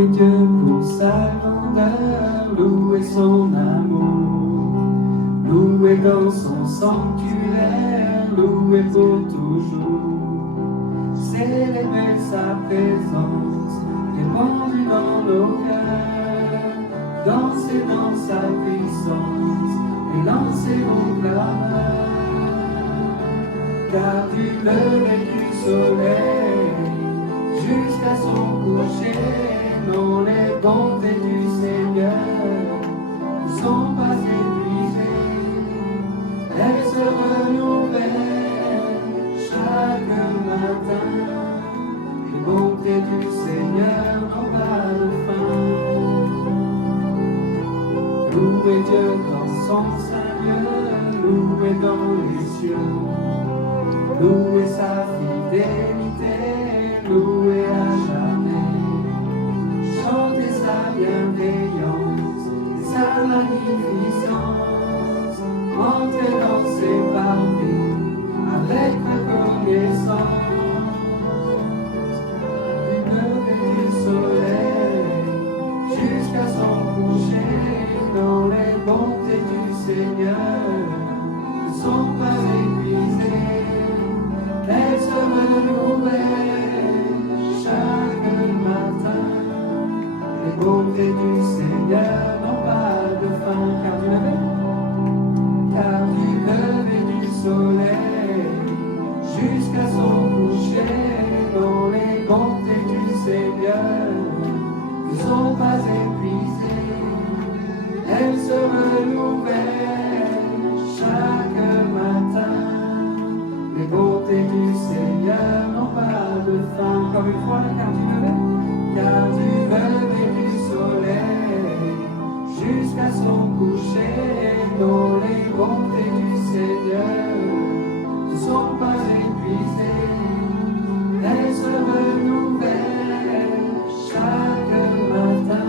Louez Dieu pour sa grandeur, louez son amour, louez dans son sanctuaire, louez pour toujours. Célébrez sa présence, répandue dans nos cœurs, dansez dans sa puissance et lancez vos clameurs. Car du lever du soleil jusqu'à son coucher, non, les bontés du Seigneur ne sont pas épuisées. Elles se renouvellent chaque matin. Les bontés du Seigneur n'ont pas de fin. Louez Dieu dans son Saint-Lieu, louez dans les cieux. Louez sa fidélité, louez à jamais. Chantez sa bienveillance et sa magnificence. Entrez dans ses parvis avec reconnaissance. Du lever du soleil jusqu'à son coucher, dans les bontés du Seigneur ne sont pas épuisées. Elles se renouvellent chaque matin. Les bontés du Seigneur n'ont pas de fin. Car du lever du soleil jusqu'à son coucher, dans les bontés du Seigneur ne sont pas épuisées. Elles se renouvellent chaque matin. Les bontés du Seigneur n'ont pas de fin. Encore une fois, car du lever du soleil jusqu'à son coucher, dont les bontés du Seigneur ne sont pas épuisées. Elles se renouvellent chaque matin.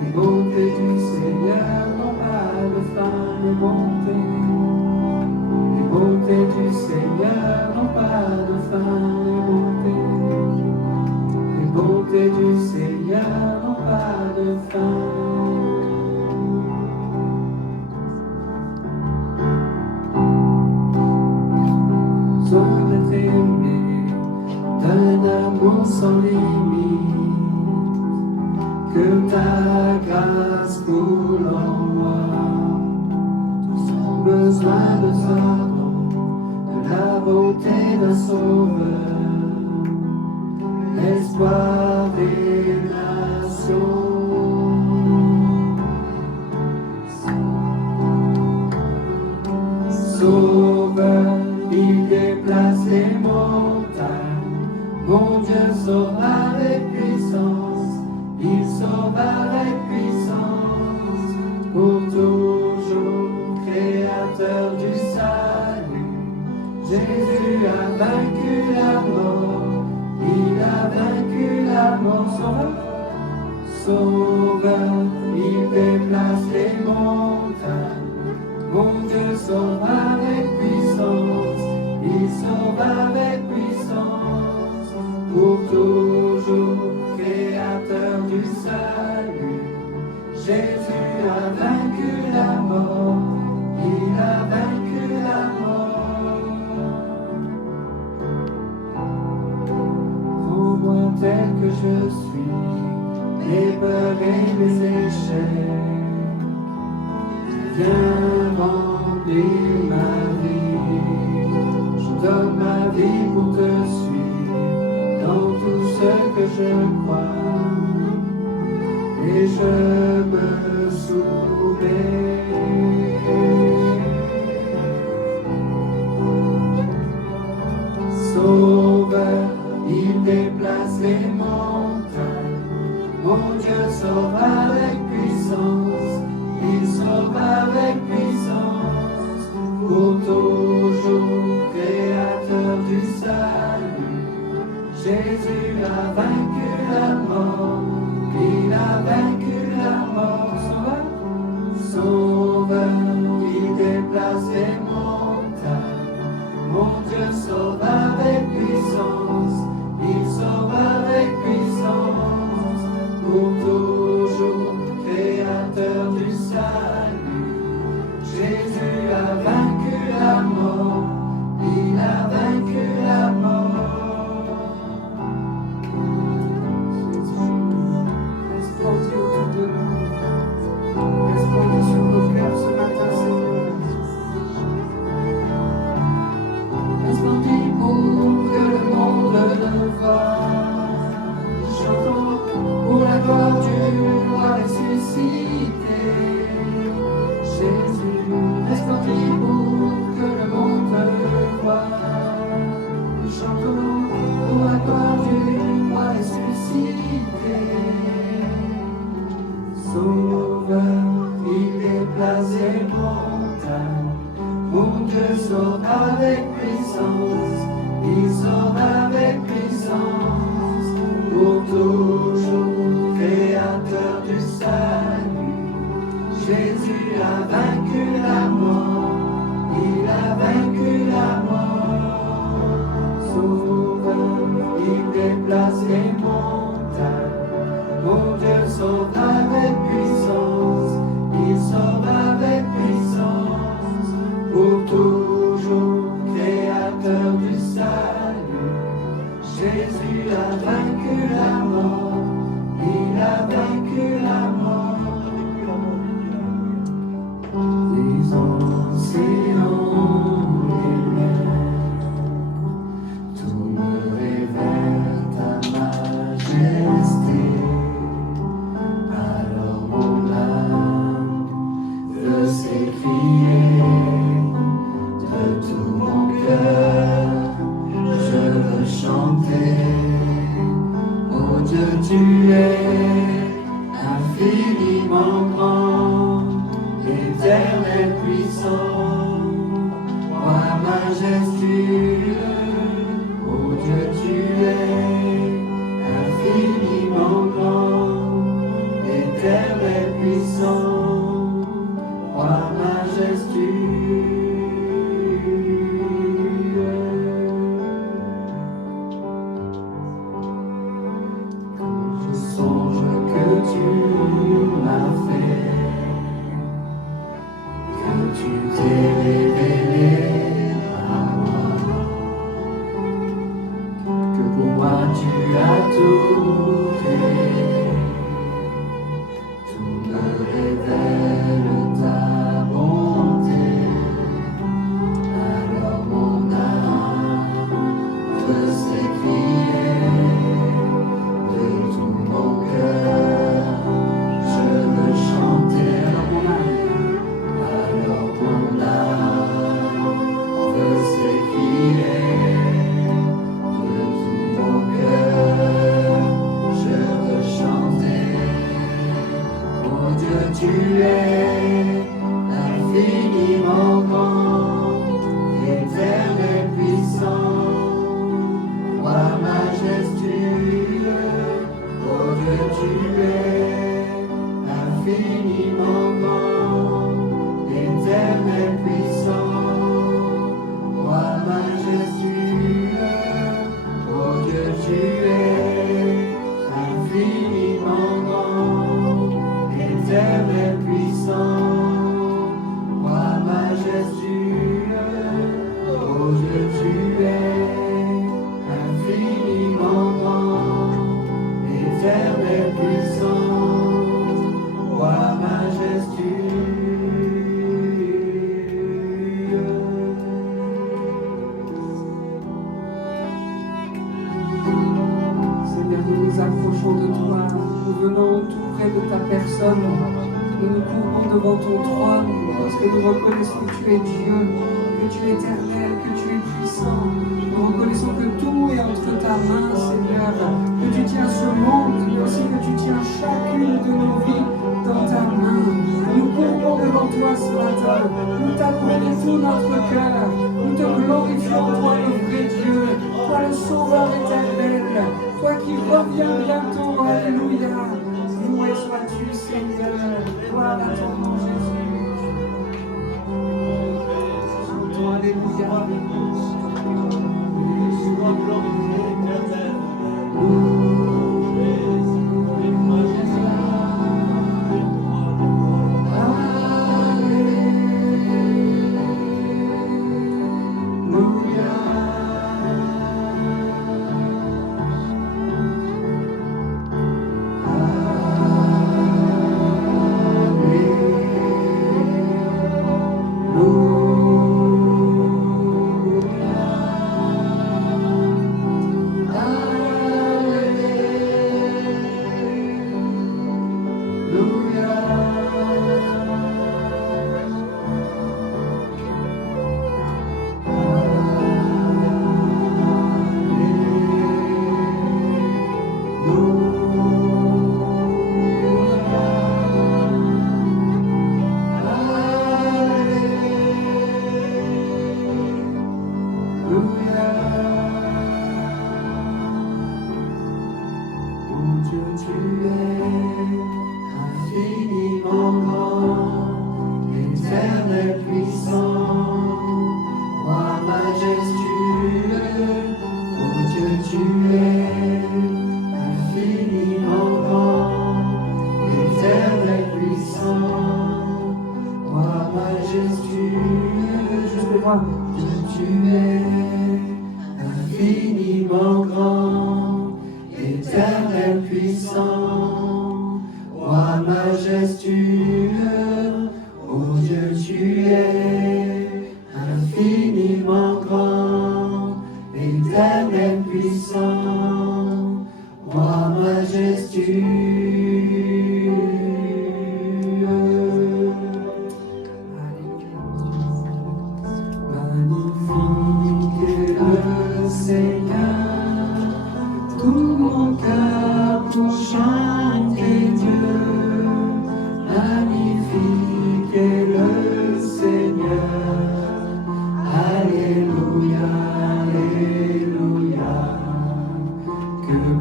Les bontés du Seigneur n'ont pas de fin. Les bontés du Seigneur n'ont pas de fin. Les bontés du Seigneur n'ont pas de fin. Sois d'être aimé d'un amour sans limite, que ta grâce coule en moi, sans besoin de pardon, de la beauté d'un sauveur, l'espoir des nations. Sauveur, il déplace les montagnes, mon Dieu sauve avec puissance, il sauve avec puissance, pour toujours, créateur du salut. Jésus a vaincu la mort, il a vaincu la mort. Sauveur, il déplace les montagnes, mon Dieu sauve avec puissance, il sauve avec puissance, pour toujours, créateur du salut. Jésus a vaincu la mort, il a vaincu la mort. Prends-moi tel que je suis, mes peurs et mes échecs. Viens remplir ma vie, je donne ma vie pour te suivre dans tout ce que je crois, et je me soumets. Sauveur, il déplace les montagnes, mon Dieu sauve avec puissance, il sauve avec puissance, pour toujours, créateur du salut. Jésus a vaincu la mort, il a vaincu la mort. Sauveur, il déplace les montagnes, mon Dieu sauve avec puissance, il sauve avec puissance, a vaincu la mort, il a vaincu la mort. Resplendis autour de nous, resplendis sur nos cœurs ce matin, Seigneur. Resplendis pour que le monde le voie. Chantons pour la gloire du roi ressuscité. Jésus, resplendis pour que le monde le voie. Chantons pour la gloire du roi ressuscité. Sauveur, il déplace les montagnes. Mon Dieu sort avec puissance, il sort avec puissance. Pour toujours, créateur du salut. Jésus a vaincu la mort, il a vaincu la mort. Sauveur, il déplace les montagnes. Mon Dieu sauve avec puissance, il sauve avec puissance. Pour toujours, créateur du salut. Jésus a vaincu la mort, il a vaincu la mort. Les océans, les mers, tout me révèle ta majesté. Alors mon âme veut s'écrier de tout mon cœur. Je veux chanter, oh Dieu, tu es infiniment grand, éternel puissant, roi majestueux, oh Dieu, tu es infiniment grand, éternel puissant, roi majestueux. Devant ton trône, parce que nous reconnaissons que tu es Dieu, que tu es éternel, que tu es puissant. Nous reconnaissons que tout est entre ta main, Seigneur, que tu tiens ce monde, mais aussi que tu tiens chacune de nos vies dans ta main. Nous courbons devant toi ce matin, nous t'adorons tout notre cœur, nous te glorifions, toi le vrai Dieu, toi le Sauveur éternel, toi qui reviens bientôt, alléluia. Loué sois-tu, Seigneur. Gloire à ton nom, Jésus. Chantons, alléluia. Sois glorifié, éternel. Alléluia. moi que tu es infiniment grand, éternel puissant, roi majestueux, ô Dieu tu es infiniment grand, éternel puissant, roi majestueux.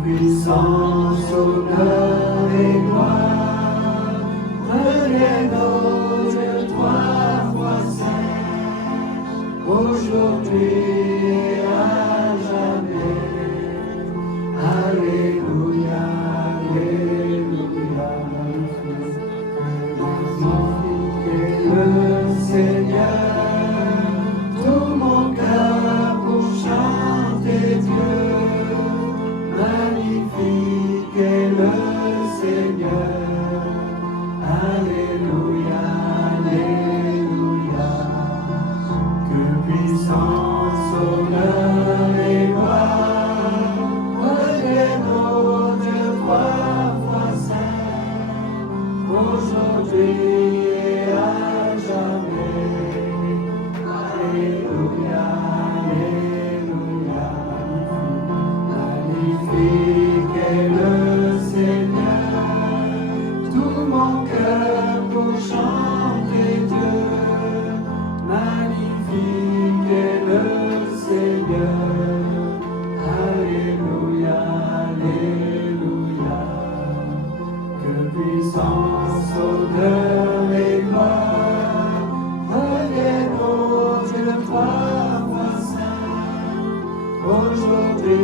Puissance, honneur et gloire reviennent au Dieu trois fois saint, aujourd'hui et à jamais. Alléluia, Alléluia. Magnifique est le Seigneur, tout mon cœur pour chanter Dieu. Magnifique est le Seigneur, Alléluia, Alléluia. Que puissance, honneur et gloire reviennent au Dieu trois fois saint, aujourd'hui et à jamais. Alléluia, Alléluia. Magnifique est le Seigneur, tout mon cœur pour chanter Dieu. Magnifique est le Seigneur, Alléluia, Alléluia. Que puissance, honneur et gloire reviennent au Dieu trois fois saint, aujourd'hui.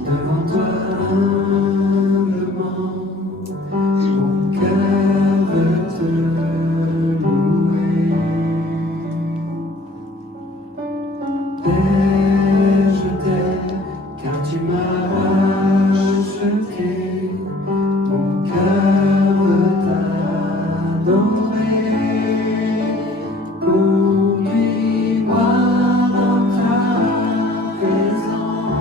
Devant toi humblement, mon cœur veut te louer. Père, je t'aime, car tu m'as racheté, mon cœur veut t'adorer. Conduis-moi dans ta présence.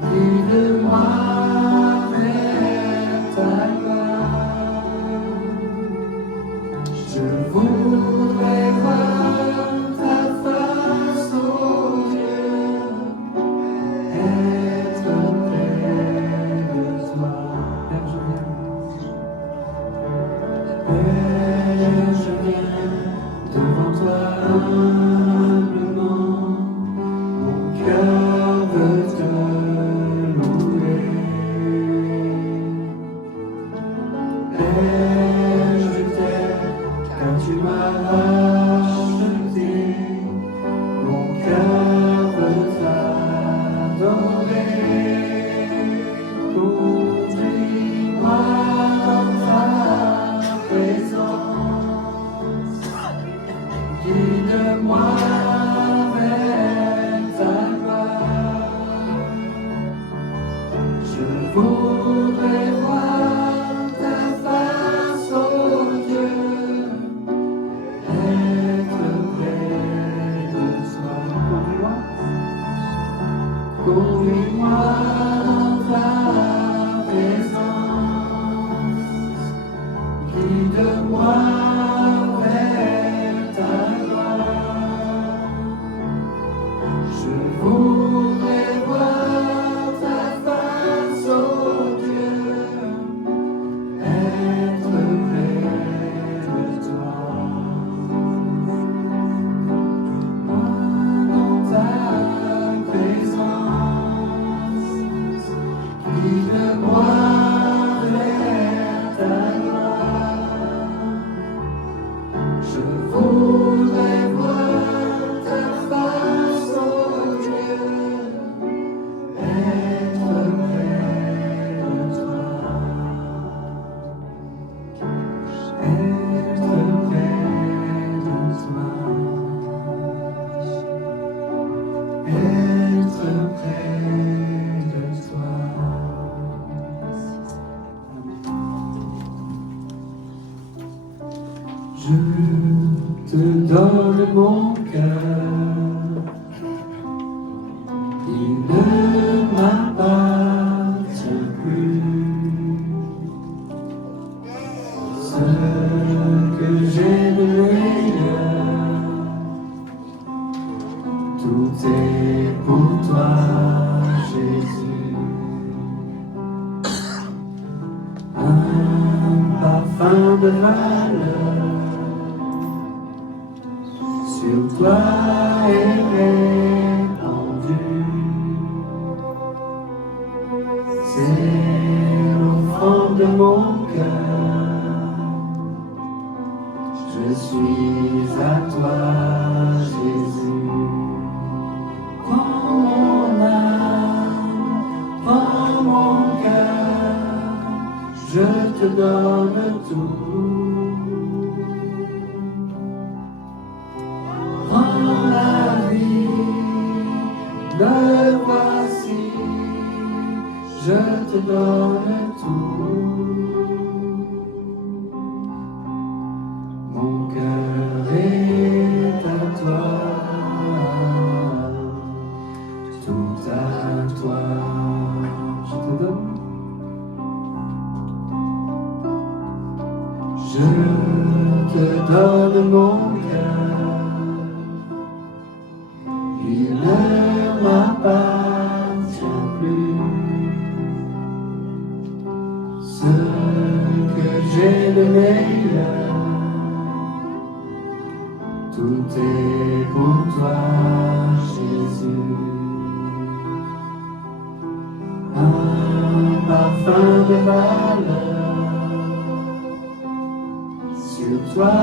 Guide-moi vers ta gloire. Je voudrais voir ta face, ô Dieu, être près de toi. Père, je viens devant toi humblement, mon cœur veut te tu m'as racheté, mon cœur veut t'adorer. Conduis-moi dans ta présence, guide-moi vers ta gloire. Je voudrais voir ta face, ô Dieu, conduis-moi dans ta présence, guide-moi vers ta gloire. Je voudrais voir ta face, ô Dieu, être près de toi. Dans ta présence, guide-moi vers ta gloire. Je voudrais donne mon cœur, il ne m'appartient plus. Ce que j'ai de meilleur, tout est pour toi, Jésus. Un parfum de valeur sur toi est répandu. C'est l'offrande de mon cœur. Je suis à toi, Jésus. Prends mon âme, prends mon cœur, je te donne tout. Prends la vie, me voici, je te donne tout. Mon cœur est à toi, tout à toi. Je te donne. Je te donne mon cœur, il ne m'appartient plus. Ce que j'ai de meilleur, tout est pour toi, Jésus. Un parfum de valeur sur toi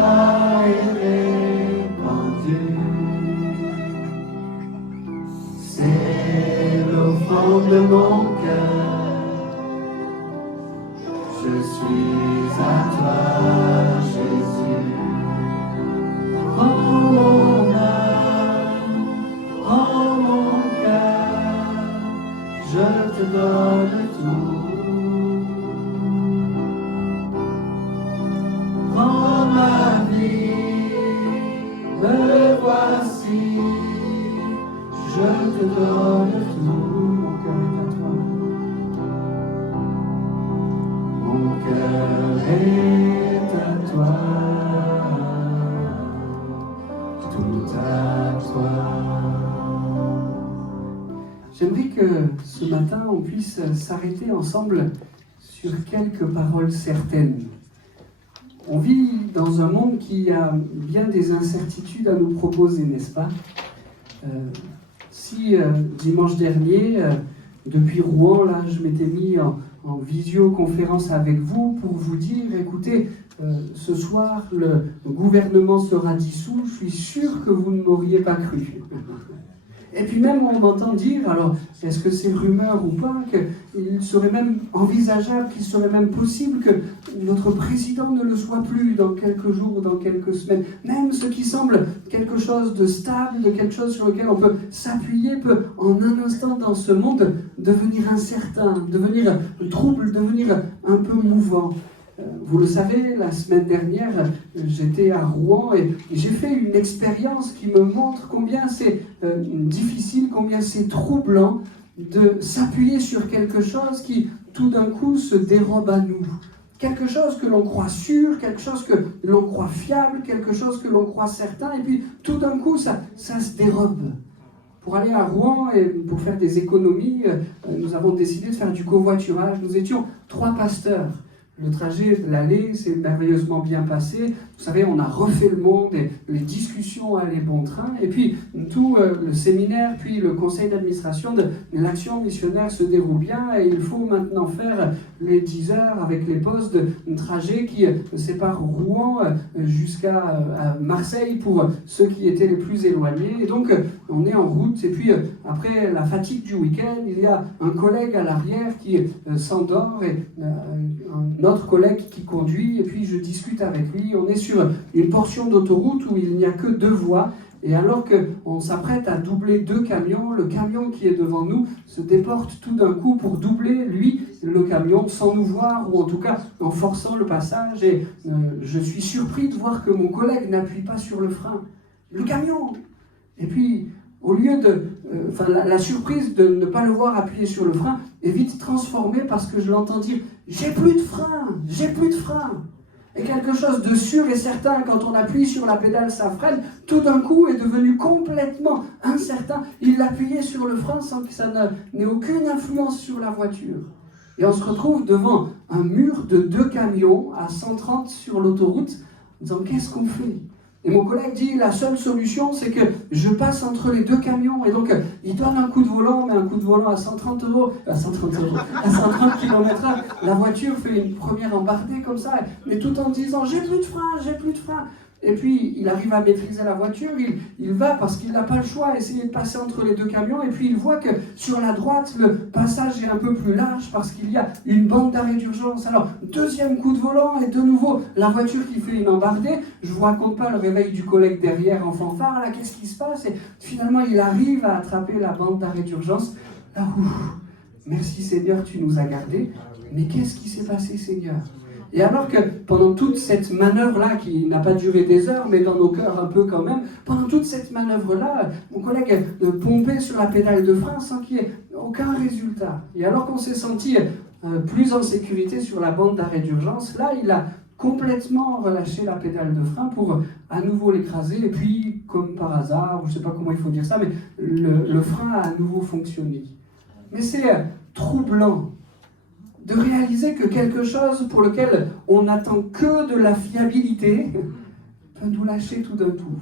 est répandu. C'est l'offrande de mon cœur. Je suis à toi, Jésus. Prends mon âme, prends mon cœur, je te donne tout. Prends ma vie, me voici, je te donne tout. Mon cœur est à toi. Mon cœur est à toi. Tout à toi. J'aimerais que ce matin on puisse s'arrêter ensemble sur quelques paroles certaines. On vit dans un monde qui a bien des incertitudes à nous proposer, n'est-ce pas ? Dimanche dernier, depuis Rouen, là, je m'étais mis en visioconférence avec vous pour vous dire, écoutez, ce soir, le gouvernement sera dissous, je suis sûr que vous ne m'auriez pas cru. Et puis même on m'entend dire, alors est-ce que c'est rumeur ou pas, qu'il serait même envisageable, qu'il serait même possible que notre président ne le soit plus dans quelques jours ou dans quelques semaines. Même ce qui semble quelque chose de stable, de quelque chose sur lequel on peut s'appuyer, peut en un instant dans ce monde devenir incertain, devenir trouble, devenir un peu mouvant. Vous le savez, la semaine dernière, j'étais à Rouen et j'ai fait une expérience qui me montre combien c'est difficile, combien c'est troublant de s'appuyer sur quelque chose qui, tout d'un coup, se dérobe à nous. Quelque chose que l'on croit sûr, quelque chose que l'on croit fiable, quelque chose que l'on croit certain, et puis tout d'un coup, ça se dérobe. Pour aller à Rouen et pour faire des économies, nous avons décidé de faire du covoiturage. Nous étions 3 pasteurs. Le trajet de l'aller s'est merveilleusement bien passé. Vous savez, on a refait le monde et les discussions allaient bon train. Et puis, tout le séminaire, puis le conseil d'administration de l'action missionnaire se déroule bien. Et il faut maintenant faire les 10 heures avec les postes de trajet qui séparent Rouen jusqu'à Marseille pour ceux qui étaient les plus éloignés. Et donc, on est en route. Et puis, après la fatigue du week-end, il y a un collègue à l'arrière qui s'endort et notre collègue qui conduit, et puis je discute avec lui. On est sur une portion d'autoroute où il n'y a que 2 voies, et alors qu'on s'apprête à doubler 2 camions, le camion qui est devant nous se déporte tout d'un coup pour doubler, lui, le camion, sans nous voir, ou en tout cas en forçant le passage, et je suis surpris de voir que mon collègue n'appuie pas sur le frein. le camion. Et puis, au lieu de... la surprise de ne pas le voir appuyer sur le frein est vite transformée parce que je l'entends dire « J'ai plus de frein, j'ai plus de frein ». Et quelque chose de sûr et certain, quand on appuie sur la pédale, ça freine, tout d'un coup est devenu complètement incertain. Il appuyait sur le frein sans que ça n'ait aucune influence sur la voiture. Et on se retrouve devant un mur de 2 camions à 130 sur l'autoroute, en disant « Qu'est-ce qu'on fait ?» Et mon collègue dit, la seule solution, c'est que je passe entre les 2 camions. Et donc, il donne un coup de volant, mais un coup de volant à 130 km/h. La voiture fait une première embardée comme ça, mais tout en disant, j'ai plus de frein. Et puis, il arrive à maîtriser la voiture, il va, parce qu'il n'a pas le choix, essayer de passer entre les 2 camions, et puis il voit que sur la droite, le passage est un peu plus large, parce qu'il y a une bande d'arrêt d'urgence. Alors, 2e coup de volant, et de nouveau, la voiture qui fait une embardée. Je ne vous raconte pas le réveil du collègue derrière en fanfare, là, qu'est-ce qui se passe? Et finalement, il arrive à attraper la bande d'arrêt d'urgence. Là, merci Seigneur, tu nous as gardés. Mais qu'est-ce qui s'est passé, Seigneur? Et alors que pendant toute cette manœuvre-là, qui n'a pas duré des heures, mais dans nos cœurs un peu quand même, pendant toute cette manœuvre-là, mon collègue pompait sur la pédale de frein sans qu'il y ait aucun résultat. Et alors qu'on s'est senti plus en sécurité sur la bande d'arrêt d'urgence, là, il a complètement relâché la pédale de frein pour à nouveau l'écraser, et puis, comme par hasard, je ne sais pas comment il faut dire ça, mais le frein a à nouveau fonctionné. Mais c'est troublant de réaliser que quelque chose pour lequel on n'attend que de la fiabilité peut nous lâcher tout d'un coup.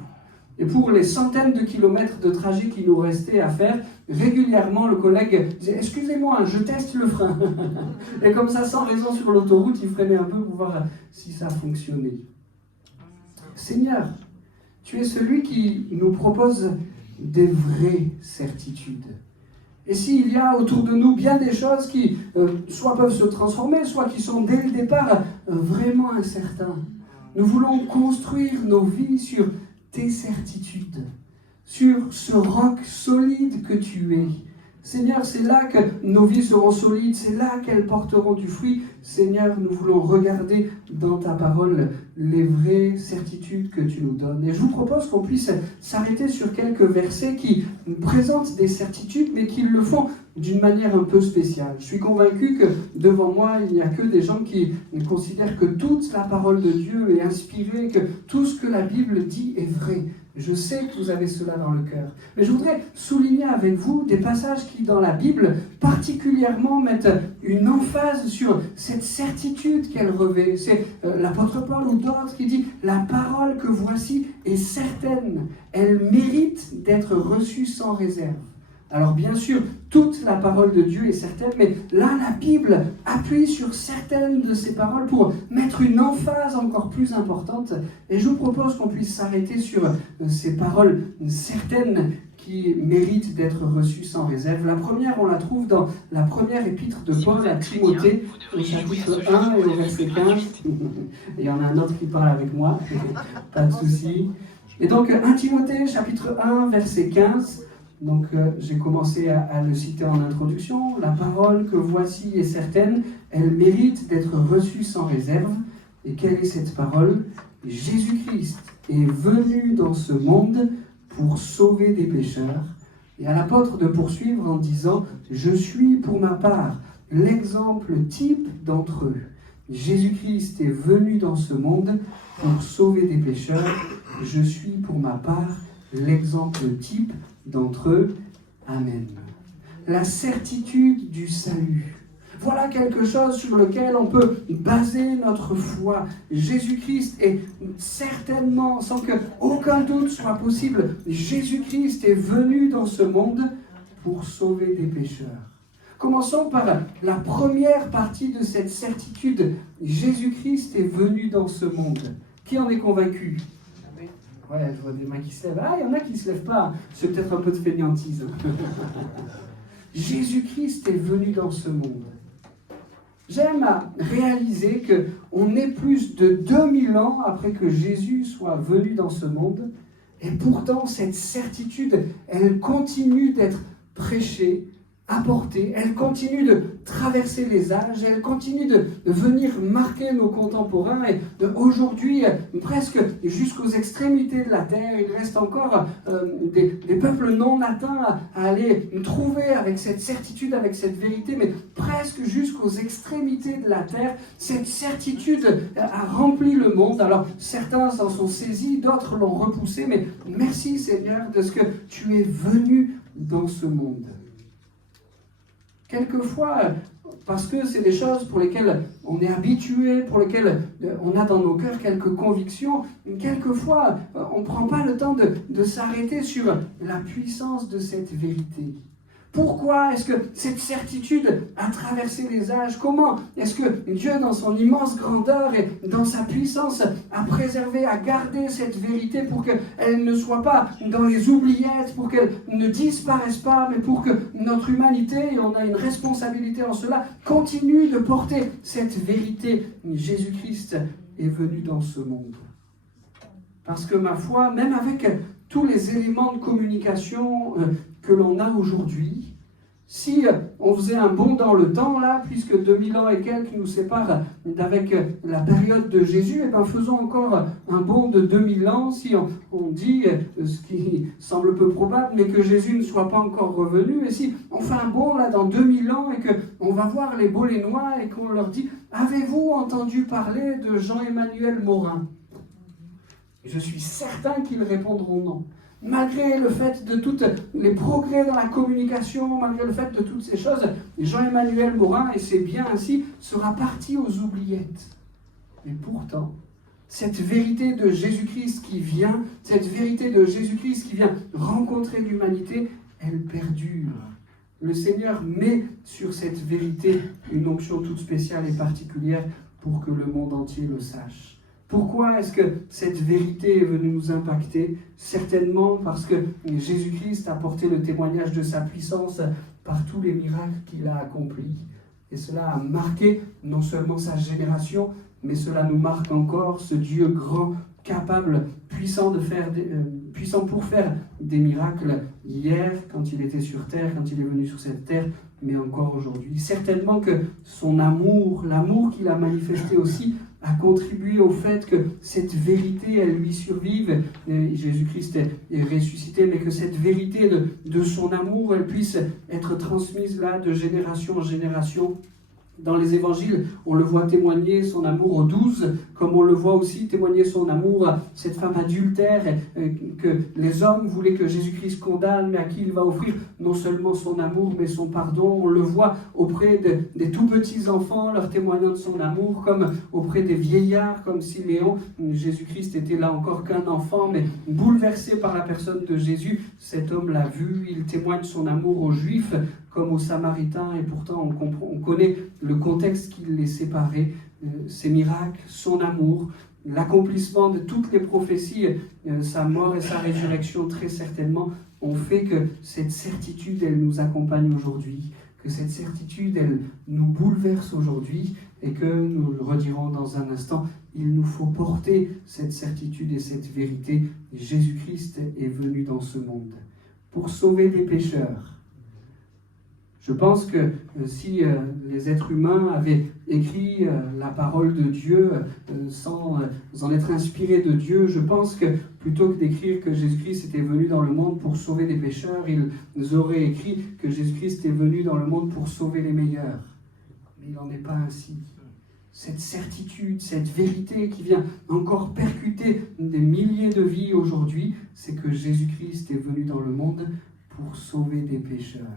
Et pour les centaines de kilomètres de trajet qui nous restaient à faire, régulièrement le collègue disait « Excusez-moi, je teste le frein ». Et comme ça, sans raison sur l'autoroute, il freinait un peu pour voir si ça fonctionnait. Seigneur, tu es celui qui nous propose des vraies certitudes. Et s'il y a autour de nous bien des choses qui soit peuvent se transformer, soit qui sont dès le départ vraiment incertains, nous voulons construire nos vies sur tes certitudes, sur ce roc solide que tu es. Seigneur, c'est là que nos vies seront solides, c'est là qu'elles porteront du fruit. Seigneur, nous voulons regarder dans ta parole les vraies certitudes que tu nous donnes. Et je vous propose qu'on puisse s'arrêter sur quelques versets qui nous présentent des certitudes, mais qui le font d'une manière un peu spéciale. Je suis convaincu que devant moi, il n'y a que des gens qui considèrent que toute la parole de Dieu est inspirée, que tout ce que la Bible dit est vrai. Je sais que vous avez cela dans le cœur. Mais je voudrais souligner avec vous des passages qui, dans la Bible, particulièrement mettent une emphase sur cette certitude qu'elle revêt. C'est l'apôtre Paul ou d'autres qui dit « La parole que voici est certaine. Elle mérite d'être reçue sans réserve. » Alors bien sûr, toute la parole de Dieu est certaine, mais là, la Bible appuie sur certaines de ces paroles pour mettre une emphase encore plus importante. Et je vous propose qu'on puisse s'arrêter sur ces paroles certaines qui méritent d'être reçues sans réserve. La première, on la trouve dans la première épître de Paul à Timothée, au chapitre 1 et au verset 15. Il y en a un autre qui parle avec moi, pas de souci. Et donc, 1 Timothée, chapitre 1, verset 15. Donc, j'ai commencé à le citer en introduction. La parole que voici est certaine, elle mérite d'être reçue sans réserve. Et quelle est cette parole? Jésus-Christ est venu dans ce monde pour sauver des pécheurs. Et à l'apôtre de poursuivre en disant « Je suis pour ma part l'exemple type d'entre eux. Jésus-Christ est venu dans ce monde pour sauver des pécheurs. Je suis pour ma part l'exemple type d'entre eux. Amen. » La certitude du salut. Voilà quelque chose sur lequel on peut baser notre foi. Jésus-Christ est certainement, sans qu'aucun doute soit possible, Jésus-Christ est venu dans ce monde pour sauver des pécheurs. Commençons par la première partie de cette certitude. Jésus-Christ est venu dans ce monde. Qui en est convaincu? Ouais, je vois des mains qui se lèvent. Ah, il y en a qui ne se lèvent pas. C'est peut-être un peu de fainéantise. Jésus-Christ est venu dans ce monde. J'aime à réaliser qu'on est plus de 2000 ans après que Jésus soit venu dans ce monde. Et pourtant, cette certitude, elle continue d'être prêchée, apporter, elle continue de traverser les âges, elle continue de venir marquer nos contemporains et aujourd'hui, presque jusqu'aux extrémités de la terre, il reste encore des peuples non atteints à aller trouver avec cette certitude, avec cette vérité, mais presque jusqu'aux extrémités de la terre, cette certitude a rempli le monde. Alors certains s'en sont saisis, d'autres l'ont repoussé, mais merci Seigneur de ce que tu es venu dans ce monde. Quelquefois, parce que c'est des choses pour lesquelles on est habitué, pour lesquelles on a dans nos cœurs quelques convictions, quelquefois on ne prend pas le temps de s'arrêter sur la puissance de cette vérité. Pourquoi est-ce que cette certitude a traversé les âges? Comment est-ce que Dieu, dans son immense grandeur et dans sa puissance, a préservé, a gardé cette vérité pour qu'elle ne soit pas dans les oubliettes, pour qu'elle ne disparaisse pas, mais pour que notre humanité, et on a une responsabilité en cela, continue de porter cette vérité. Jésus-Christ est venu dans ce monde. Parce que ma foi, même avec tous les éléments de communication que l'on a aujourd'hui, si on faisait un bond dans le temps, là, puisque 2000 ans et quelques nous séparent d'avec la période de Jésus, et bien faisons encore un bond de 2000 ans, si on dit, ce qui semble peu probable, mais que Jésus ne soit pas encore revenu, et si on fait un bond là dans 2000 ans, et qu'on va voir les Beaulénois, et qu'on leur dit, avez-vous entendu parler de Jean-Emmanuel Morin? Je suis certain qu'ils répondront non. Malgré le fait de tous les progrès dans la communication, malgré le fait de toutes ces choses, Jean-Emmanuel Morin, et c'est bien ainsi, sera parti aux oubliettes. Mais pourtant, cette vérité de Jésus-Christ qui vient, cette vérité de Jésus-Christ qui vient rencontrer l'humanité, elle perdure. Le Seigneur met sur cette vérité une onction toute spéciale et particulière pour que le monde entier le sache. Pourquoi est-ce que cette vérité est venue nous impacter? Certainement parce que Jésus-Christ a porté le témoignage de sa puissance par tous les miracles qu'il a accomplis. Et cela a marqué non seulement sa génération, mais cela nous marque encore ce Dieu grand, capable, puissant pour faire des miracles hier, quand il était sur terre, quand il est venu sur cette terre, mais encore aujourd'hui. Certainement que son amour, l'amour qu'il a manifesté aussi, a contribué au fait que cette vérité, elle lui survive. Jésus-Christ est ressuscité, mais que cette vérité de son amour, elle puisse être transmise là de génération en génération. Dans les évangiles, on le voit témoigner son amour aux 12, comme on le voit aussi témoigner son amour à cette femme adultère que les hommes voulaient que Jésus-Christ condamne, mais à qui il va offrir non seulement son amour, mais son pardon. On le voit auprès des tout petits enfants, leur témoignant de son amour, comme auprès des vieillards, comme Siméon. Jésus-Christ était là encore qu'un enfant, mais bouleversé par la personne de Jésus. Cet homme l'a vu, il témoigne son amour aux Juifs, comme aux Samaritains, et pourtant on connaît le contexte qui les séparait, ses miracles, son amour, l'accomplissement de toutes les prophéties, sa mort et sa résurrection très certainement, ont fait que cette certitude, elle nous accompagne aujourd'hui, que cette certitude, elle nous bouleverse aujourd'hui, et que, nous le redirons dans un instant, il nous faut porter cette certitude et cette vérité. Jésus-Christ est venu dans ce monde pour sauver des pécheurs. Je pense que si les êtres humains avaient écrit la parole de Dieu sans en être inspirés de Dieu, je pense que plutôt que d'écrire que Jésus-Christ était venu dans le monde pour sauver des pécheurs, ils auraient écrit que Jésus-Christ est venu dans le monde pour sauver les meilleurs. Mais il n'en est pas ainsi. Cette certitude, cette vérité qui vient encore percuter des milliers de vies aujourd'hui, c'est que Jésus-Christ est venu dans le monde pour sauver des pécheurs.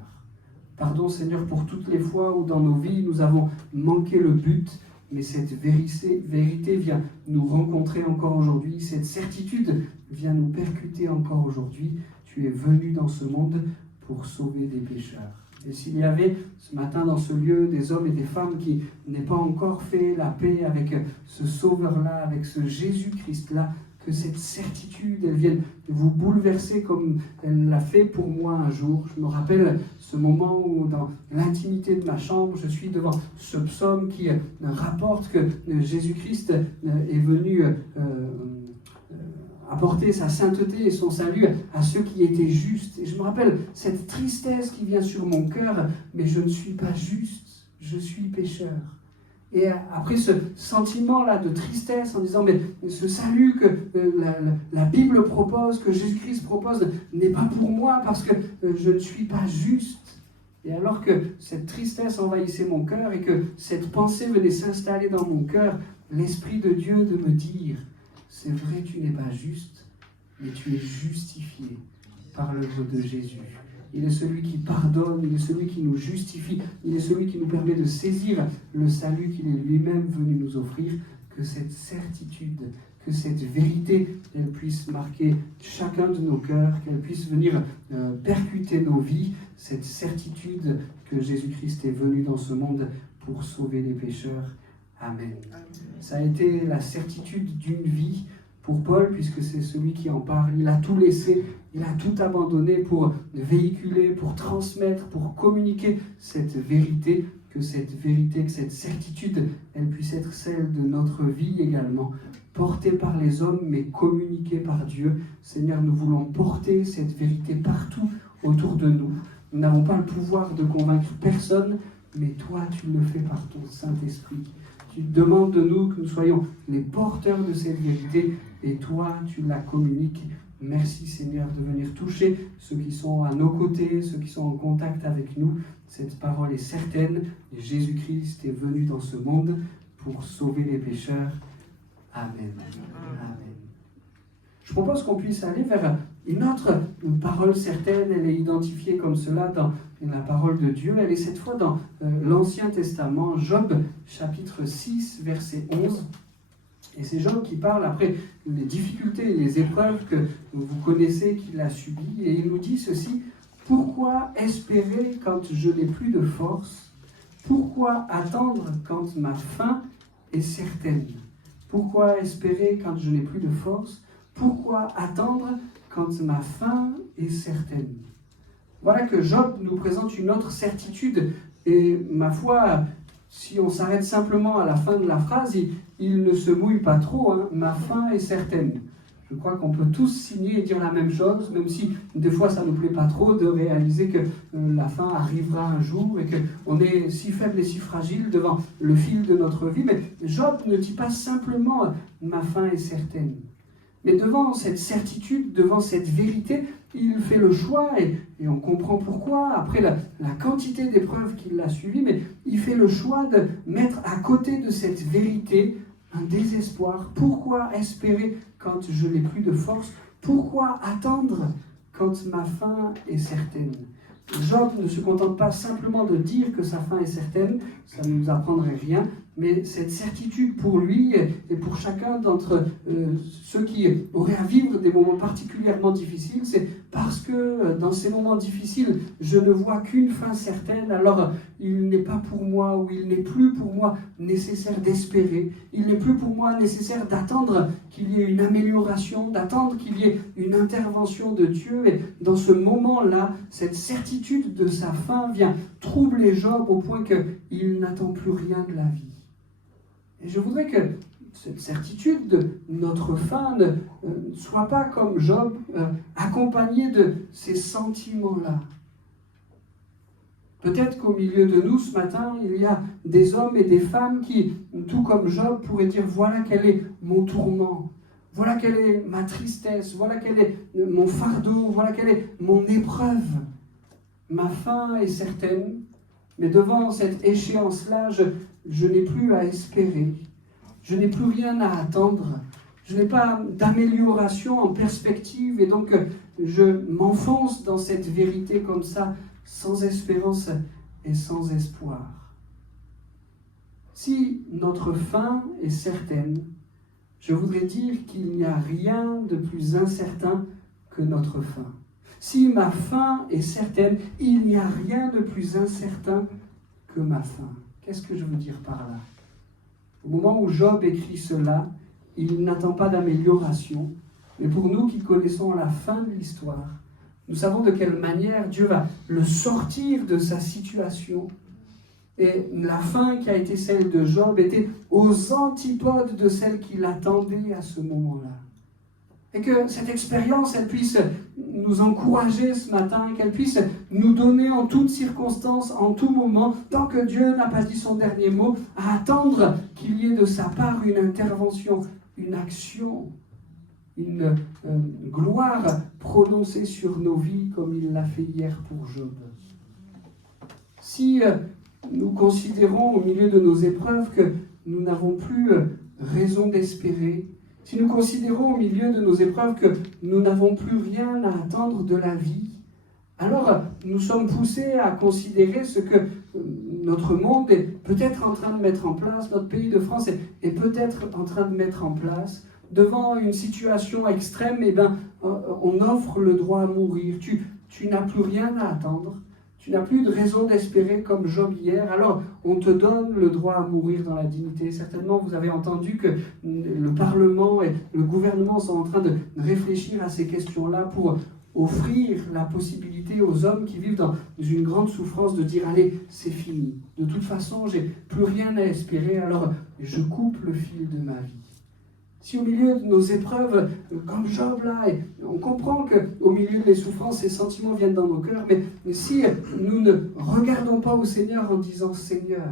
Pardon Seigneur pour toutes les fois où dans nos vies nous avons manqué le but, mais cette vérité vient nous rencontrer encore aujourd'hui, cette certitude vient nous percuter encore aujourd'hui. Tu es venu dans ce monde pour sauver des pécheurs. Et s'il y avait ce matin dans ce lieu des hommes et des femmes qui n'aient pas encore fait la paix avec ce Sauveur-là, avec ce Jésus-Christ-là, que cette certitude, elle vienne vous bouleverser comme elle l'a fait pour moi un jour. Je me rappelle ce moment où, dans l'intimité de ma chambre, je suis devant ce psaume qui rapporte que Jésus-Christ est venu apporter sa sainteté et son salut à ceux qui étaient justes. Et je me rappelle cette tristesse qui vient sur mon cœur, mais je ne suis pas juste, je suis pécheur. Et après ce sentiment-là de tristesse en disant, mais ce salut que la Bible propose, que Jésus-Christ propose, n'est pas pour moi parce que je ne suis pas juste. Et alors que cette tristesse envahissait mon cœur et que cette pensée venait s'installer dans mon cœur, l'Esprit de Dieu de me dire, c'est vrai, tu n'es pas juste, mais tu es justifié par l'œuvre de Jésus. Il est celui qui pardonne, il est celui qui nous justifie, il est celui qui nous permet de saisir le salut qu'il est lui-même venu nous offrir. Que cette certitude, que cette vérité, elle puisse marquer chacun de nos cœurs, qu'elle puisse venir percuter nos vies, cette certitude que Jésus-Christ est venu dans ce monde pour sauver les pécheurs. Amen. Ça a été la certitude d'une vie pour Paul, puisque c'est celui qui en parle. Il a tout laissé, il a tout abandonné pour véhiculer, pour transmettre, pour communiquer cette vérité, que cette certitude, elle puisse être celle de notre vie également, portée par les hommes, mais communiquée par Dieu. Seigneur, nous voulons porter cette vérité partout autour de nous. Nous n'avons pas le pouvoir de convaincre personne, mais toi, tu le fais par ton Saint-Esprit. Tu demandes de nous que nous soyons les porteurs de cette vérité, et toi, tu la communiques. Merci Seigneur de venir toucher ceux qui sont à nos côtés, ceux qui sont en contact avec nous. Cette parole est certaine. Jésus-Christ est venu dans ce monde pour sauver les pécheurs. Amen. Amen. Je propose qu'on puisse aller vers une autre parole certaine. Elle est identifiée comme cela dans la parole de Dieu. Elle est cette fois dans l'Ancien Testament, Job, chapitre 6, verset 11. Et c'est Job qui parle après les difficultés et les épreuves que vous connaissez qu'il a subies. Et il nous dit ceci: « Pourquoi espérer quand je n'ai plus de force? Pourquoi attendre quand ma fin est certaine? Pourquoi espérer quand je n'ai plus de force? Pourquoi attendre quand ma fin est certaine ?» Voilà que Job nous présente une autre certitude. Et ma foi, si on s'arrête simplement à la fin de la phrase, il ne se mouille pas trop, hein. Ma fin est certaine. Je crois qu'on peut tous signer et dire la même chose, même si des fois ça ne nous plaît pas trop de réaliser que la fin arrivera un jour et qu'on est si faible et si fragile devant le fil de notre vie. Mais Job ne dit pas simplement « ma fin est certaine ». Mais devant cette certitude, devant cette vérité, il fait le choix, et on comprend pourquoi, après la quantité d'épreuves qu'il a suivies, mais il fait le choix de mettre à côté de cette vérité un désespoir. Pourquoi espérer quand je n'ai plus de force? Pourquoi attendre quand ma fin est certaine? Job ne se contente pas simplement de dire que sa fin est certaine, ça ne nous apprendrait rien, mais cette certitude pour lui et pour chacun d'entre ceux qui auraient à vivre des moments particulièrement difficiles, c'est parce que dans ces moments difficiles, je ne vois qu'une fin certaine, alors il n'est pas pour moi, ou il n'est plus pour moi nécessaire d'espérer, il n'est plus pour moi nécessaire d'attendre qu'il y ait une amélioration, d'attendre qu'il y ait une intervention de Dieu. Et dans ce moment-là, cette certitude de sa fin vient troubler Job au point qu'il n'attend plus rien de la vie. Et je voudrais que cette certitude de notre fin ne soit pas comme Job, accompagnée de ces sentiments-là. Peut-être qu'au milieu de nous ce matin, il y a des hommes et des femmes qui, tout comme Job, pourraient dire « Voilà quel est mon tourment, voilà quelle est ma tristesse, voilà quel est mon fardeau, voilà quelle est mon épreuve. Ma fin est certaine, mais devant cette échéance-là, je n'ai plus à espérer, je n'ai plus rien à attendre, je n'ai pas d'amélioration en perspective, et donc je m'enfonce dans cette vérité comme ça, sans espérance et sans espoir. » Si notre fin est certaine, je voudrais dire qu'il n'y a rien de plus incertain que notre fin. Si ma fin est certaine, il n'y a rien de plus incertain que ma fin. Qu'est-ce que je veux dire par là? Au moment où Job écrit cela, il n'attend pas d'amélioration, mais pour nous qui connaissons la fin de l'histoire, nous savons de quelle manière Dieu va le sortir de sa situation. Et la fin qui a été celle de Job était aux antipodes de celle qu'il attendait à ce moment-là. Et que cette expérience, elle puisse nous encourager ce matin, qu'elle puisse nous donner en toutes circonstances, en tout moment, tant que Dieu n'a pas dit son dernier mot, à attendre qu'il y ait de sa part une intervention, une action, une gloire prononcée sur nos vies comme il l'a fait hier pour Job. Si nous considérons au milieu de nos épreuves que nous n'avons plus raison d'espérer, si nous considérons au milieu de nos épreuves que nous n'avons plus rien à attendre de la vie, alors nous sommes poussés à considérer ce que notre monde est peut-être en train de mettre en place, notre pays de France est peut-être en train de mettre en place. Devant une situation extrême, on offre le droit à mourir. Tu n'as plus rien à attendre. Tu n'as plus de raison d'espérer comme Job hier, alors on te donne le droit à mourir dans la dignité. Certainement, vous avez entendu que le Parlement et le gouvernement sont en train de réfléchir à ces questions-là pour offrir la possibilité aux hommes qui vivent dans une grande souffrance de dire « Allez, c'est fini. De toute façon, j'ai plus rien à espérer, alors je coupe le fil de ma vie. » Si au milieu de nos épreuves, comme Job là, on comprend qu'au milieu des souffrances, ces sentiments viennent dans nos cœurs, mais si nous ne regardons pas au Seigneur en disant « Seigneur,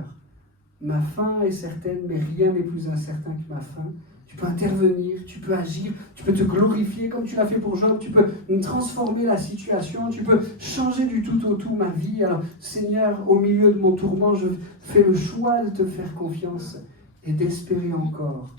ma fin est certaine, mais rien n'est plus incertain que ma fin. » Tu peux intervenir, tu peux agir, tu peux te glorifier comme tu l'as fait pour Job, tu peux transformer la situation, tu peux changer du tout au tout ma vie. Alors Seigneur, au milieu de mon tourment, je fais le choix de te faire confiance et d'espérer encore.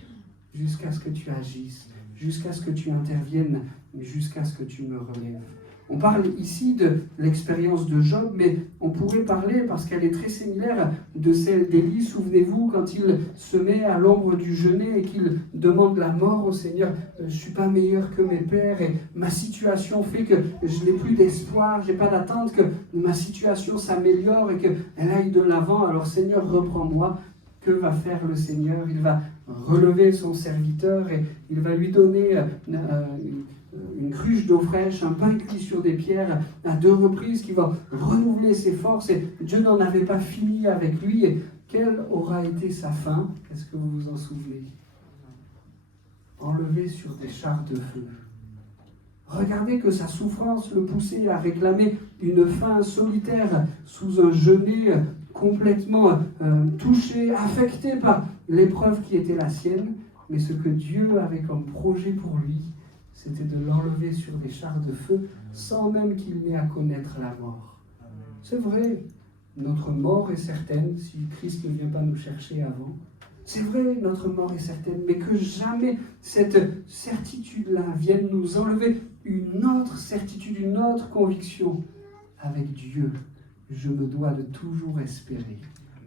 Jusqu'à ce que tu agisses, jusqu'à ce que tu interviennes, jusqu'à ce que tu me relèves. On parle ici de l'expérience de Job, mais on pourrait parler, parce qu'elle est très similaire, de celle d'Élie. Souvenez-vous, quand il se met à l'ombre du genêt et qu'il demande la mort au Seigneur, je ne suis pas meilleur que mes pères et ma situation fait que je n'ai plus d'espoir, je n'ai pas d'attente que ma situation s'améliore et qu'elle aille de l'avant. Alors Seigneur, reprends-moi. Que va faire le Seigneur? Il va relever son serviteur et il va lui donner une cruche d'eau fraîche, un pain cuit sur des pierres à 2 reprises qui va renouveler ses forces. Et Dieu n'en avait pas fini avec lui. Et quelle aura été sa fin? Est-ce que vous vous en souvenez? Enlevé sur des chars de feu. Regardez que sa souffrance le poussait à réclamer une fin solitaire sous un genêt complètement touché, affecté par l'épreuve qui était la sienne. Mais ce que Dieu avait comme projet pour lui, c'était de l'enlever sur des chars de feu sans même qu'il n'ait à connaître la mort. C'est vrai, notre mort est certaine si Christ ne vient pas nous chercher avant. C'est vrai, notre mort est certaine, mais que jamais cette certitude-là vienne nous enlever une autre certitude, une autre conviction. Avec Dieu, je me dois de toujours espérer.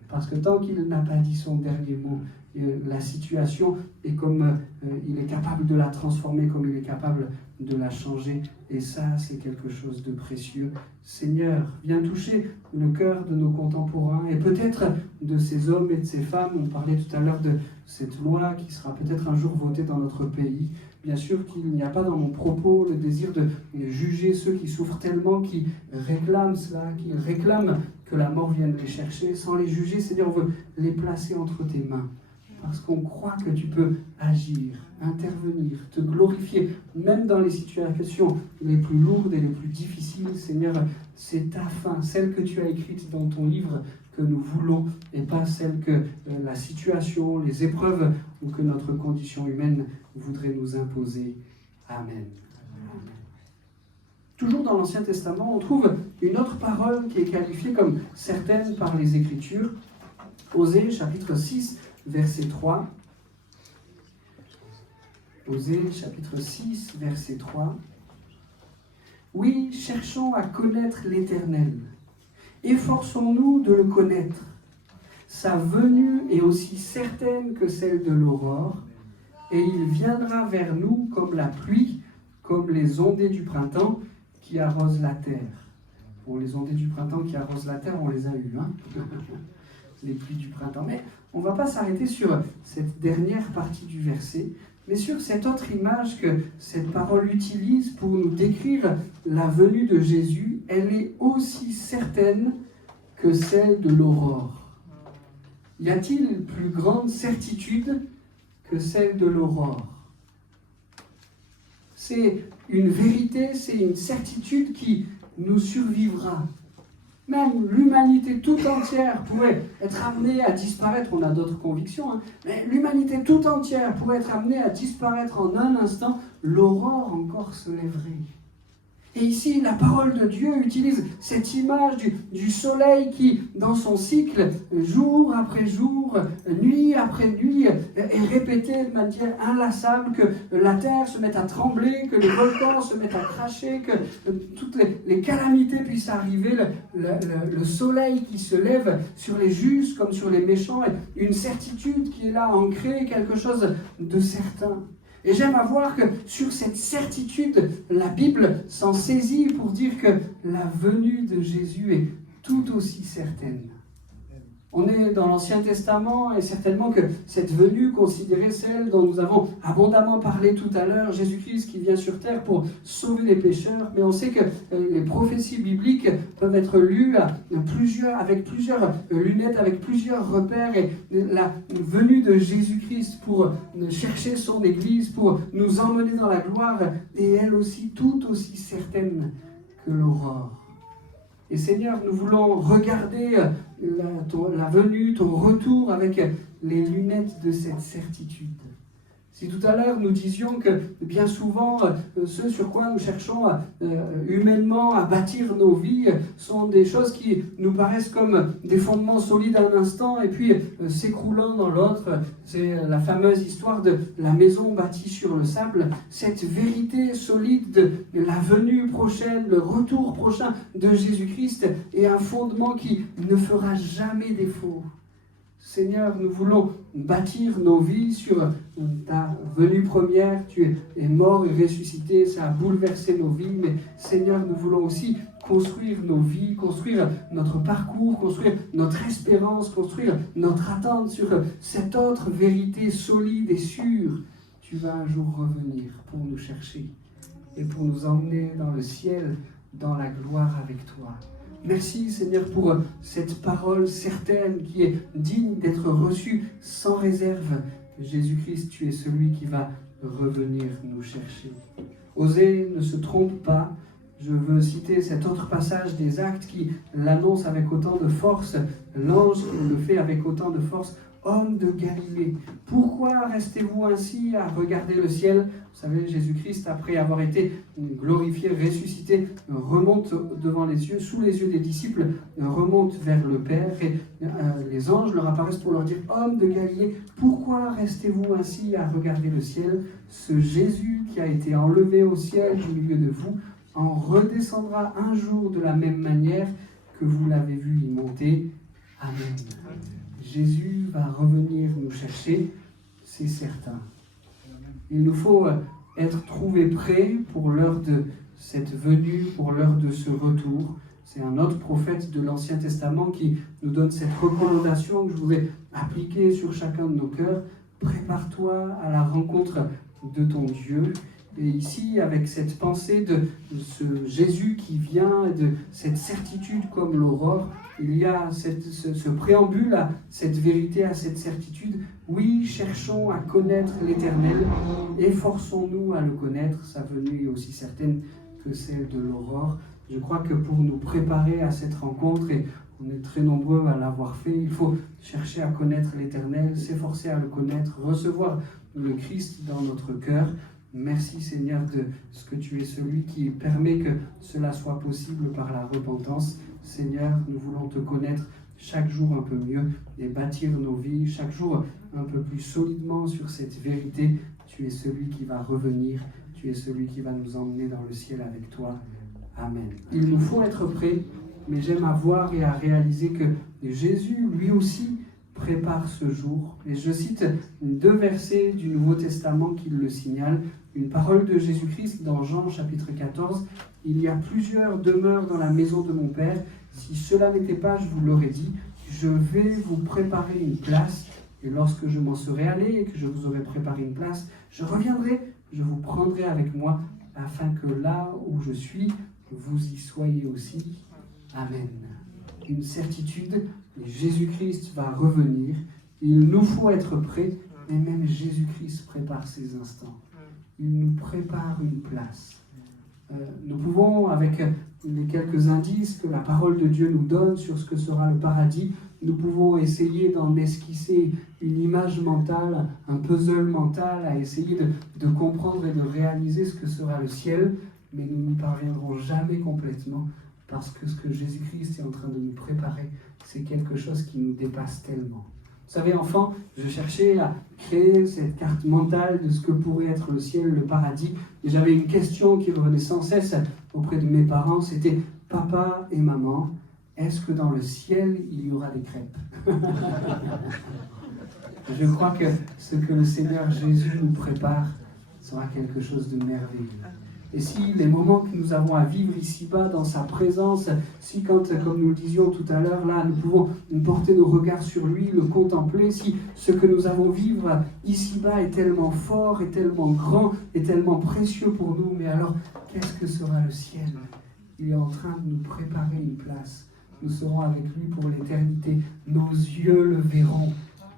Parce que tant qu'il n'a pas dit son dernier mot, la situation est comme il est capable de la transformer, comme il est capable de la changer. Et ça, c'est quelque chose de précieux. Seigneur, viens toucher le cœur de nos contemporains et peut-être de ces hommes et de ces femmes. On parlait tout à l'heure de cette loi qui sera peut-être un jour votée dans notre pays. Bien sûr qu'il n'y a pas dans mon propos le désir de juger ceux qui souffrent tellement, qui réclament cela, qui réclament que la mort vienne les chercher. Sans les juger, Seigneur, on veut les placer entre tes mains. Parce qu'on croit que tu peux agir, intervenir, te glorifier, même dans les situations les plus lourdes et les plus difficiles. Seigneur, c'est ta fin, celle que tu as écrite dans ton livre, que nous voulons, et pas celle que la situation, les épreuves ou que notre condition humaine voudrait nous imposer. Amen. Toujours dans l'Ancien Testament, on trouve une autre parole qui est qualifiée comme certaine par les Écritures. Osée, chapitre 6, verset 3. Osée, chapitre 6, verset 3. Oui, cherchons à connaître l'Éternel. Efforçons-nous de le connaître. Sa venue est aussi certaine que celle de l'aurore, et il viendra vers nous comme la pluie, comme les ondées du printemps qui arrosent la terre. Bon, les ondées du printemps qui arrosent la terre, on les a eues, hein. Les pluies du printemps. Mais on ne va pas s'arrêter sur cette dernière partie du verset, mais sur cette autre image que cette parole utilise pour nous décrire la venue de Jésus. Elle est aussi certaine que celle de l'aurore. Y a-t-il une plus grande certitude que celle de l'aurore? c'est une vérité, c'est une certitude qui nous survivra. Même l'humanité tout entière pourrait être amenée à disparaître, on a d'autres convictions, mais l'humanité tout entière pourrait être amenée à disparaître en un instant, l'aurore encore se lèverait. Et ici, la parole de Dieu utilise cette image du soleil qui, dans son cycle, jour après jour, nuit après nuit, est répété de manière inlassable, que la terre se mette à trembler, que les volcans se mettent à cracher, que toutes les calamités puissent arriver, le soleil qui se lève sur les justes comme sur les méchants, une certitude qui est là ancrée, quelque chose de certain. Et j'aime voir que sur cette certitude, la Bible s'en saisit pour dire que la venue de Jésus est tout aussi certaine. On est dans l'Ancien Testament et certainement que cette venue, considérée celle dont nous avons abondamment parlé tout à l'heure, Jésus-Christ qui vient sur terre pour sauver les pécheurs, mais on sait que les prophéties bibliques peuvent être lues avec plusieurs lunettes, avec plusieurs repères, et la venue de Jésus-Christ pour chercher son Église, pour nous emmener dans la gloire, est elle aussi tout aussi certaine que l'aurore. Et Seigneur, nous voulons regarder la venue, ton retour avec les lunettes de cette certitude. Si tout à l'heure nous disions que bien souvent, ce sur quoi nous cherchons humainement à bâtir nos vies sont des choses qui nous paraissent comme des fondements solides un instant et puis s'écroulant dans l'autre. C'est la fameuse histoire de la maison bâtie sur le sable. Cette vérité solide de la venue prochaine, le retour prochain de Jésus-Christ est un fondement qui ne fera jamais défaut. Seigneur, nous voulons bâtir nos vies sur ta venue première. Tu es mort et ressuscité, ça a bouleversé nos vies. Mais Seigneur, nous voulons aussi construire nos vies, construire notre parcours, construire notre espérance, construire notre attente sur cette autre vérité solide et sûre. Tu vas un jour revenir pour nous chercher et pour nous emmener dans le ciel, dans la gloire avec toi. Merci Seigneur pour cette parole certaine qui est digne d'être reçue sans réserve. Jésus-Christ, tu es celui qui va revenir nous chercher. Osée ne se trompe pas. Je veux citer cet autre passage des Actes qui l'annonce avec autant de force. L'ange le fait avec autant de force. Hommes de Galilée, pourquoi restez-vous ainsi à regarder le ciel? Vous savez, Jésus-Christ, après avoir été glorifié, ressuscité, remonte devant les yeux, sous les yeux des disciples, remonte vers le Père, et les anges leur apparaissent pour leur dire: Hommes de Galilée, pourquoi restez-vous ainsi à regarder le ciel? Ce Jésus qui a été enlevé au ciel du milieu de vous en redescendra un jour de la même manière que vous l'avez vu y monter. Amen. Jésus va revenir nous chercher, c'est certain. Il nous faut être trouvés prêts pour l'heure de cette venue, pour l'heure de ce retour. C'est un autre prophète de l'Ancien Testament qui nous donne cette recommandation que je voudrais appliquer sur chacun de nos cœurs. Prépare-toi à la rencontre de ton Dieu. Et ici, avec cette pensée de ce Jésus qui vient, de cette certitude comme l'aurore, il y a ce préambule à cette vérité, à cette certitude. Oui, cherchons à connaître l'Éternel, efforçons-nous à le connaître. Sa venue est aussi certaine que celle de l'aurore. Je crois que pour nous préparer à cette rencontre, et on est très nombreux à l'avoir fait, il faut chercher à connaître l'Éternel, s'efforcer à le connaître, recevoir le Christ dans notre cœur. Merci Seigneur de ce que tu es celui qui permet que cela soit possible par la repentance. Seigneur, nous voulons te connaître chaque jour un peu mieux et bâtir nos vies chaque jour un peu plus solidement sur cette vérité. Tu es celui qui va revenir, tu es celui qui va nous emmener dans le ciel avec toi. Amen. Il nous faut être prêts, mais j'aime à voir et à réaliser que Jésus, lui aussi, prépare ce jour. Et je cite 2 versets du Nouveau Testament qui le signalent. Une parole de Jésus-Christ dans Jean chapitre 14. Il y a plusieurs demeures dans la maison de mon Père. Si cela n'était pas, je vous l'aurais dit. Je vais vous préparer une place. Et lorsque je m'en serai allé et que je vous aurai préparé une place, je reviendrai, je vous prendrai avec moi, afin que là où je suis, vous y soyez aussi. Amen. Une certitude, Jésus-Christ va revenir. Il nous faut être prêts, et même Jésus-Christ prépare ces instants. il nous prépare une place. Nous pouvons, avec les quelques indices que la parole de Dieu nous donne sur ce que sera le paradis, nous pouvons essayer d'en esquisser une image mentale, un puzzle mental, à essayer de comprendre et de réaliser ce que sera le ciel, mais nous n'y parviendrons jamais complètement, parce que ce que Jésus-Christ est en train de nous préparer, c'est quelque chose qui nous dépasse tellement. Vous savez, enfant, je cherchais à créer cette carte mentale de ce que pourrait être le ciel, le paradis. Et j'avais une question qui revenait sans cesse auprès de mes parents, c'était « Papa et maman, est-ce que dans le ciel, il y aura des crêpes ?» Je crois que ce que le Seigneur Jésus nous prépare sera quelque chose de merveilleux. Et si les moments que nous avons à vivre ici-bas dans sa présence, si quand, comme nous le disions tout à l'heure, là, nous pouvons porter nos regards sur lui, le contempler, si ce que nous avons vivre ici-bas est tellement fort, est tellement grand, est tellement précieux pour nous, mais alors, qu'est-ce que sera le ciel ? Il est en train de nous préparer une place. Nous serons avec lui pour l'éternité. Nos yeux le verront.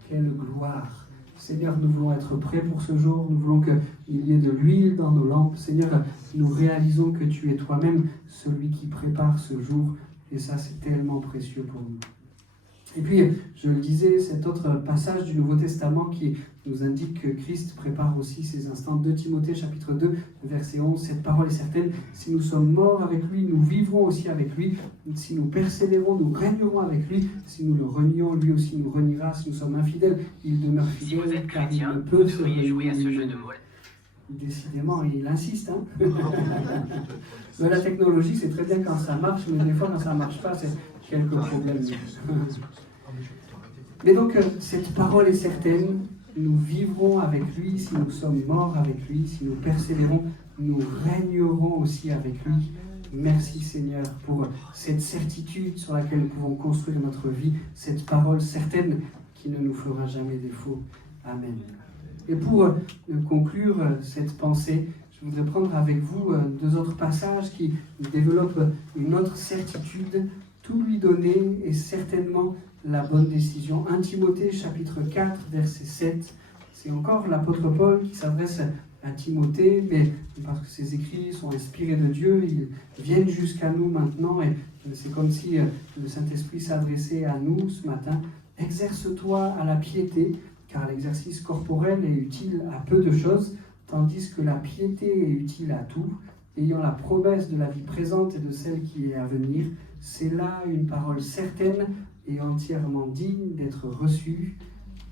Quelle gloire! Seigneur, nous voulons être prêts pour ce jour, nous voulons qu'il y ait de l'huile dans nos lampes. Seigneur, nous réalisons que tu es toi-même celui qui prépare ce jour, et ça c'est tellement précieux pour nous. Et puis, je le disais, cet autre passage du Nouveau Testament qui nous indique que Christ prépare aussi ces instants. 2 Timothée chapitre 2, verset 11, cette parole est certaine, si nous sommes morts avec lui, nous vivrons aussi avec lui. Si nous persévérons, nous régnerons avec lui. Si nous le renions, lui aussi nous reniera. Si nous sommes infidèles, il demeure fidèle, Si vous êtes car chrétien, il ne peut vous se devriez jouer à ce jeu renier. de mots. Décidément, il insiste. Mais la technologie, c'est très bien quand ça marche, mais des fois, quand ça ne marche pas, c'est quelques problèmes. Mais donc, cette parole est certaine, nous vivrons avec lui, si nous sommes morts avec lui, si nous persévérons, nous régnerons aussi avec lui. Merci Seigneur pour cette certitude sur laquelle nous pouvons construire notre vie, cette parole certaine qui ne nous fera jamais défaut. Amen. Et pour conclure cette pensée, je voudrais prendre avec vous 2 autres passages qui développent une autre certitude. Tout lui donner est certainement la bonne décision. 1 Timothée chapitre 4, verset 7. C'est encore l'apôtre Paul qui s'adresse à Timothée, mais parce que ses écrits sont inspirés de Dieu, ils viennent jusqu'à nous maintenant, et c'est comme si le Saint-Esprit s'adressait à nous ce matin. Exerce-toi à la piété, car l'exercice corporel est utile à peu de choses, tandis que la piété est utile à tout, ayant la promesse de la vie présente et de celle qui est à venir. C'est là une parole certaine et entièrement digne d'être reçue.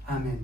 Amen.